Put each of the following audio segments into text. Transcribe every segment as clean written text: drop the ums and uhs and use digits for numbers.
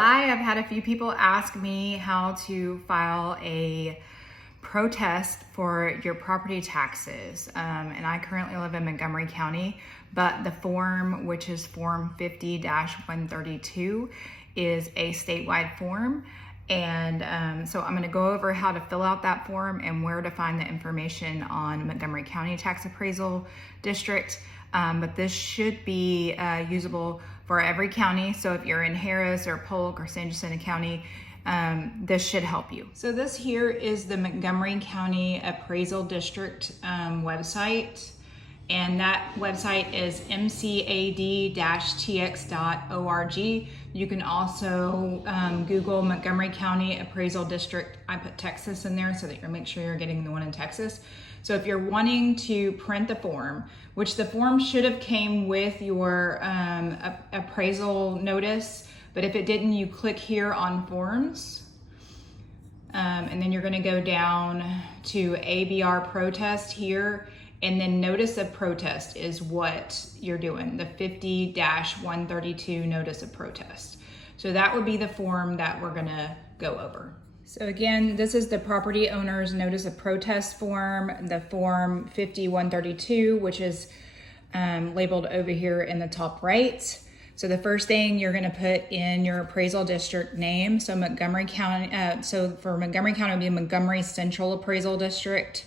Hi, I've had a few people ask me how to file a protest for your property taxes. And I currently live in Montgomery County, but the form, which is form 50-132, is a statewide form. And so I'm going to go over how to fill out that form and where to find the information on Montgomery County Tax Appraisal District. But this should be usable for every county. So if you're in Harris or Polk or San Jacinto County, this should help you. So this here is the Montgomery County Appraisal District website. And that website is mcad-tx.org. You can also Google Montgomery County Appraisal District. I put Texas in there so that you make sure you're getting the one in Texas. So if you're wanting to print the form, which the form should have came with your appraisal notice, but if it didn't, you click here on forms. And then you're gonna go down to ABR protest here, and then notice of protest is what you're doing, the 50-132 notice of protest. So that would be the form that we're gonna go over. So again, this is the property owner's notice of protest form, the form 50-132, which is labeled over here in the top right. So the first thing you're gonna put in your appraisal district name. So Montgomery County, so for Montgomery County, it would be Montgomery Central Appraisal District.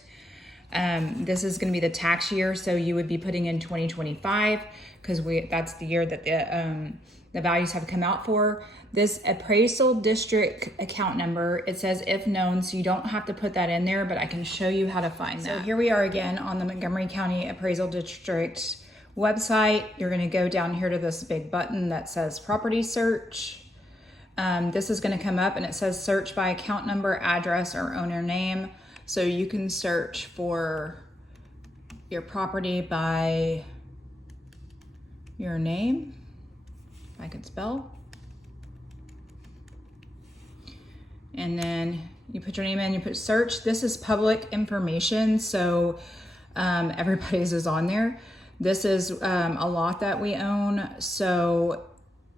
This is going to be the tax year, so you would be putting in 2025 because that's the year that the values have come out for. This appraisal district account number, it says if known, so you don't have to put that in there, but I can show you how to find that. So here we are again on the Montgomery County Appraisal District website. You're going to go down here to this big button that says property search. This is going to come up and it says search by account number, address, or owner name. So you can search for your property by your name, if I could spell. And then you put your name in, you put search. This is public information, so everybody's is on there. This is a lot that we own. So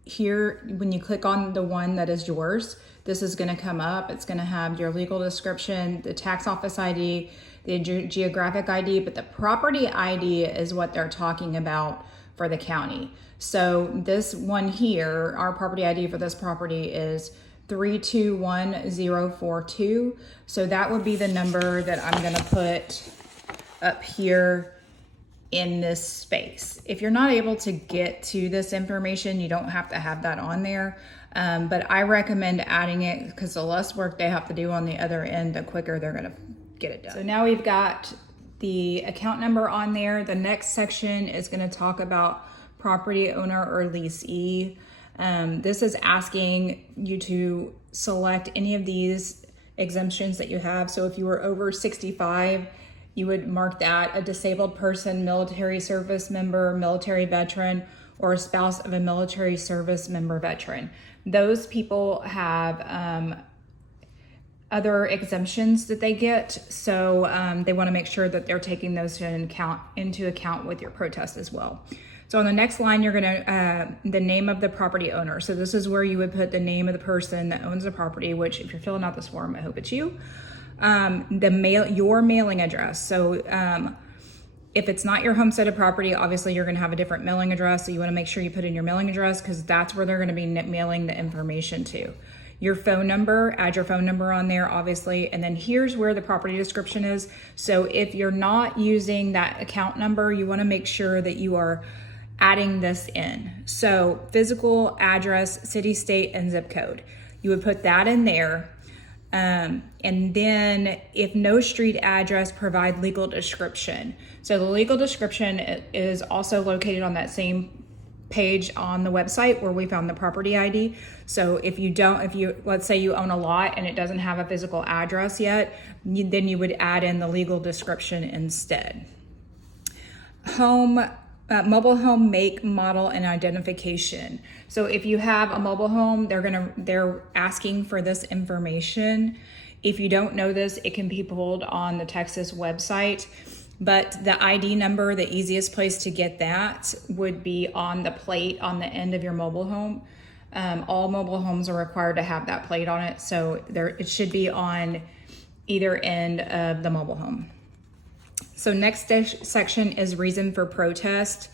here, when you click on the one that is yours, this is going to come up. It's going to have your legal description, the tax office ID, the geographic ID, but the property ID is what they're talking about for the county. So this one here, our property ID for this property is 321042. So that would be the number that I'm going to put up here in this space. If you're not able to get to this information, you don't have to have that on there. But I recommend adding it because the less work they have to do on the other end, the quicker they're gonna get it done. So now we've got the account number on there. The next section is gonna talk about property owner or leasee. This is asking you to select any of these exemptions that you have. So if you were over 65, you would mark that a disabled person, military service member, military veteran, or a spouse of a military service member veteran. Those people have other exemptions that they get. So they want to make sure that they're taking those into account with your protest as well. So on the next line, you're gonna, the name of the property owner. So this is where you would put the name of the person that owns the property, which if you're filling out this form, I hope it's you. Your mailing address. So if it's not your homesteaded property, obviously you're gonna have a different mailing address. So you wanna make sure you put in your mailing address because that's where they're gonna be mailing the information to. Your phone number, add your phone number on there, obviously. And then here's where the property description is. So if you're not using that account number, you wanna make sure that you are adding this in. So physical address, city, state, and zip code. You would put that in there. And then if no street address, provide legal description. So the legal description is also located on that same page on the website where we found the property ID. So if you let's say you own a lot and it doesn't have a physical address yet, then you would add in the legal description instead. Mobile home make, model, and identification. So if you have a mobile home, they're asking for this information. If you don't know this, it can be pulled on the Texas website. But the ID number, the easiest place to get that would be on the plate on the end of your mobile home. All mobile homes are required to have that plate on it, so it should be on either end of the mobile home. So next section is reason for protest.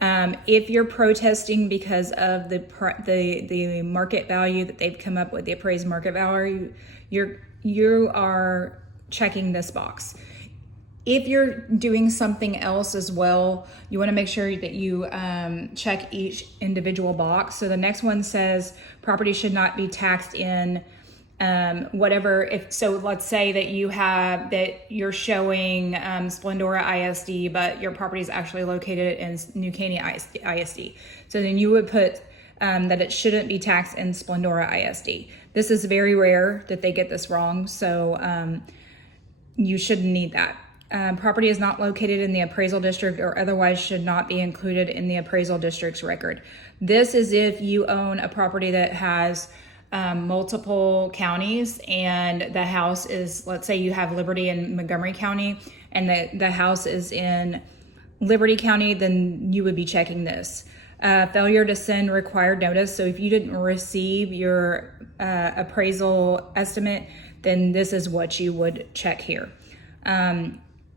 If you're protesting because of the market value that they've come up with, the appraised market value, you are checking this box. If you're doing something else as well, you want to make sure that you check each individual box. So the next one says property should not be taxed in whatever. So let's say that you're showing Splendora ISD, but your property is actually located in New Caney ISD. So then you would put that it shouldn't be taxed in Splendora ISD. This is very rare that they get this wrong, so you shouldn't need that. Property is not located in the appraisal district or otherwise should not be included in the appraisal district's record. This is if you own a property that has multiple counties and the house is, let's say you have Liberty in Montgomery County and the house is in Liberty County, then you would be checking this. Failure to send required notice. So if you didn't receive your appraisal estimate, then this is what you would check here.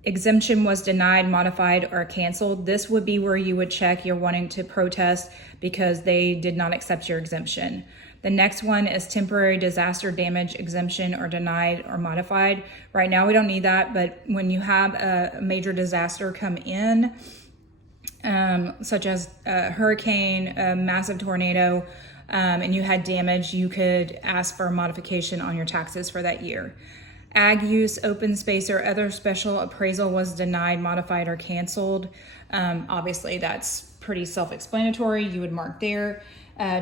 Exemption was denied, modified, or canceled. This would be where you would check you're wanting to protest because they did not accept your exemption. The next one is temporary disaster damage exemption or denied or modified. Right now we don't need that, but when you have a major disaster come in, such as a hurricane, a massive tornado, and you had damage, you could ask for a modification on your taxes for that year. Ag use, open space, or other special appraisal was denied, modified, or canceled. Obviously, that's pretty self-explanatory. You would mark there.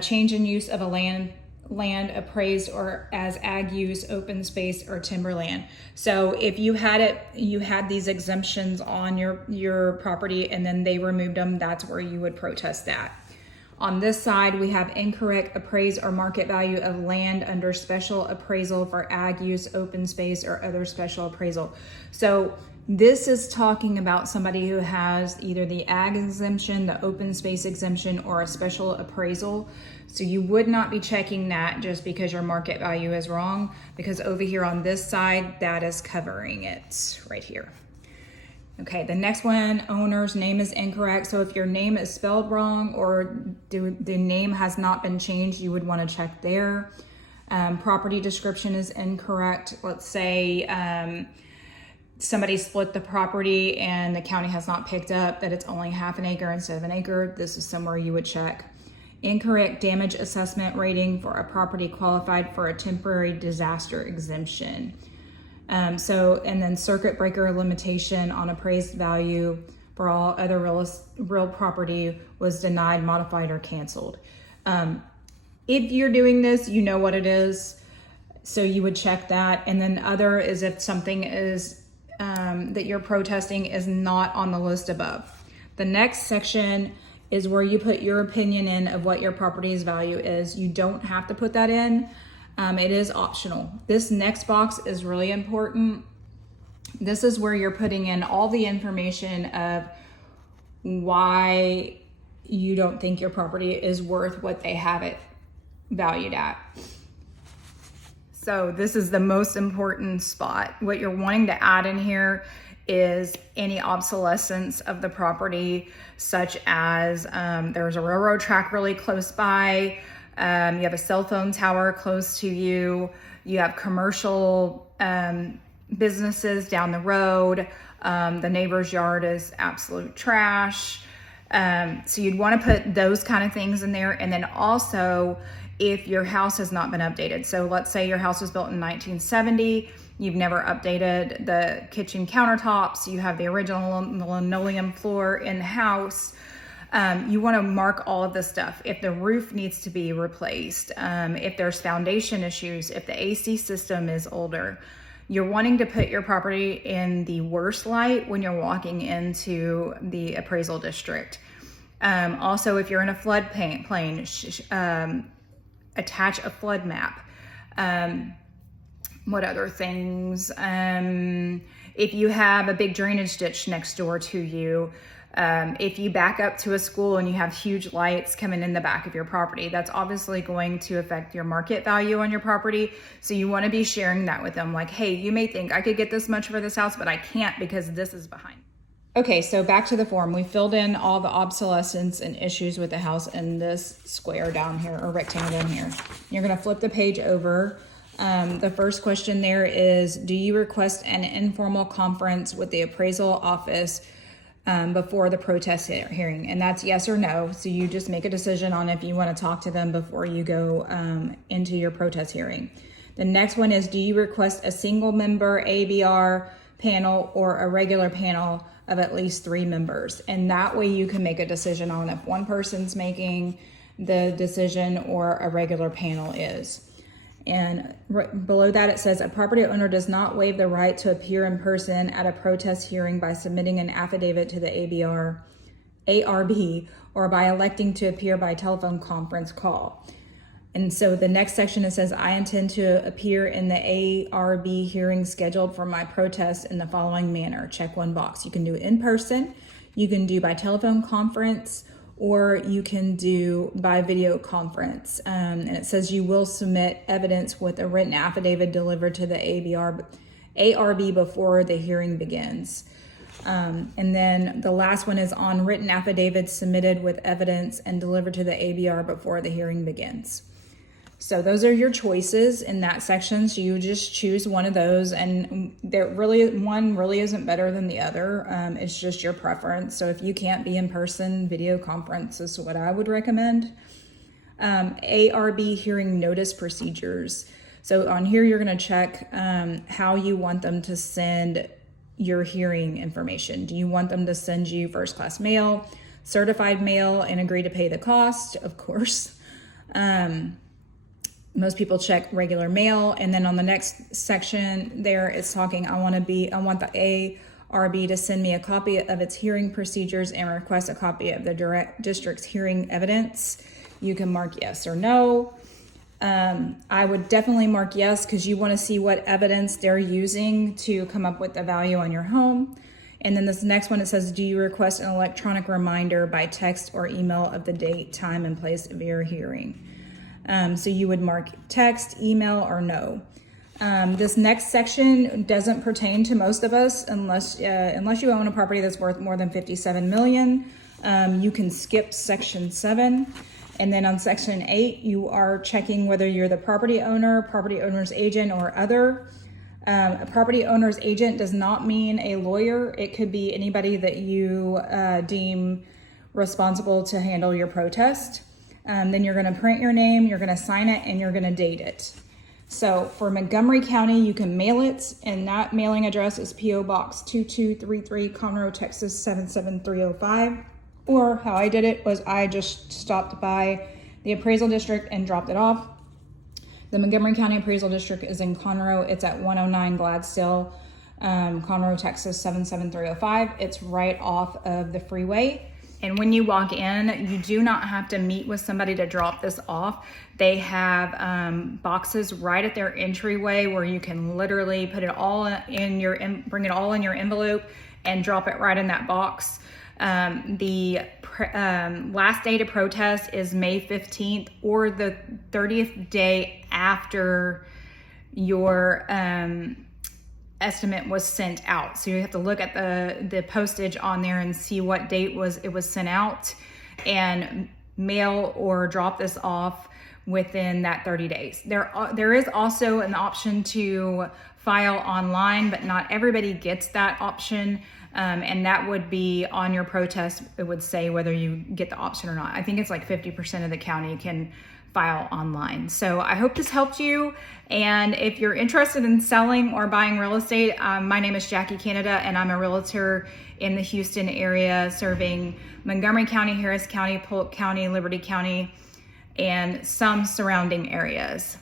Change in use of a land appraised or as ag use, open space, or timberland. So if you had these exemptions on your property and then they removed them, that's where you would protest that. On this side, we have incorrect appraised or market value of land under special appraisal for ag use, open space, or other special appraisal. So this is talking about somebody who has either the ag exemption, the open space exemption, or a special appraisal. So you would not be checking that just because your market value is wrong, because over here on this side, that is covering it right here. Okay, the next one, owner's name is incorrect. So if your name is spelled wrong or the name has not been changed, you would want to check there. Property description is incorrect. Let's say somebody split the property and the county has not picked up that it's only half an acre instead of an acre. This is somewhere you would check. Incorrect damage assessment rating for a property qualified for a temporary disaster exemption. And then circuit breaker limitation on appraised value for all other real property was denied, modified, or canceled. If you're doing this, you know what it is, so you would check that. And then other is if something is that you're protesting is not on the list above. The next section is where you put your opinion in of what your property's value is. You don't have to put that in. It is optional. This next box is really important. This is where you're putting in all the information of why you don't think your property is worth what they have it valued at. So this is the most important spot. What you're wanting to add in here is any obsolescence of the property, such as there's a railroad track really close by, you have a cell phone tower close to you, you have commercial businesses down the road, the neighbor's yard is absolute trash. So you'd want to put those kind of things in there. And then also if your house has not been updated. So let's say your house was built in 1970, you've never updated the kitchen countertops, you have the original linoleum floor in the house. You want to mark all of this stuff. If the roof needs to be replaced, if there's foundation issues, if the AC system is older, you're wanting to put your property in the worst light when you're walking into the appraisal district. Also, if you're in a floodplain, attach a flood map. What other things? If you have a big drainage ditch next door to you, If you back up to a school and you have huge lights coming in the back of your property, that's obviously going to affect your market value on your property. So you want to be sharing that with them. Like, hey, you may think I could get this much for this house, but I can't because this is behind. Okay, so back to the form. We filled in all the obsolescence and issues with the house in this square down here, or rectangle down here. You're going to flip the page over. The first question there is, do you request an informal conference with the appraisal office before the protest hearing? And that's yes or no. So you just make a decision on if you want to talk to them before you go into your protest hearing. The next one is, do you request a single member ABR panel or a regular panel of at least 3 members? And that way you can make a decision on if one person's making the decision or a regular panel is. And below that it says, a property owner does not waive the right to appear in person at a protest hearing by submitting an affidavit to the ARB or by electing to appear by telephone conference call. And so the next section, it says, I intend to appear in the ARB hearing scheduled for my protest in the following manner. Check one box. You can do it in person, you can do by telephone conference, or you can do by video conference. And it says you will submit evidence with a written affidavit delivered to the ARB before the hearing begins. And then the last one is on written affidavits submitted with evidence and delivered to the ABR before the hearing begins. So those are your choices in that section. So you just choose one of those, and one really isn't better than the other. It's just your preference. So if you can't be in person, video conference is what I would recommend. ARB hearing notice procedures. So on here, you're going to check how you want them to send your hearing information. Do you want them to send you first class mail, certified mail, and agree to pay the cost? Of course. Most people check regular mail. And then on the next section there, it's talking, I want the ARB to send me a copy of its hearing procedures and request a copy of the district's hearing evidence. You can mark yes or no. I would definitely mark yes, because you want to see what evidence they're using to come up with the value on your home. And then this next one, it says, do you request an electronic reminder by text or email of the date, time, and place of your hearing? So you would mark text, email, or no. This next section doesn't pertain to most of us unless you own a property that's worth more than $57 million. You can skip section 7. And then on section 8, you are checking whether you're the property owner, property owner's agent, or other. A property owner's agent does not mean a lawyer. It could be anybody that you deem responsible to handle your protest. Then you're going to print your name, you're going to sign it, and you're going to date it. So for Montgomery County, you can mail it, and that mailing address is P.O. Box 2233, Conroe, Texas 77305. Or how I did it was I just stopped by the appraisal district and dropped it off. The Montgomery County Appraisal District is in Conroe. It's at 109 Gladstone, Conroe, Texas 77305. It's right off of the freeway. And when you walk in, you do not have to meet with somebody to drop this off. They have boxes right at their entryway where you can literally put it all in bring it all in your envelope and drop it right in that box. The last day to protest is May 15th or the 30th day after your estimate was sent out. So you have to look at the postage on there and see what date it was sent out, and mail or drop this off within that 30 days. There is also an option to file online, but not everybody gets that option. And that would be on your protest. It would say whether you get the option or not. I think it's like 50% of the county can file online. So I hope this helped you. And if you're interested in selling or buying real estate, my name is Jackie Canada, and I'm a realtor in the Houston area, serving Montgomery County, Harris County, Polk County, Liberty County, and some surrounding areas.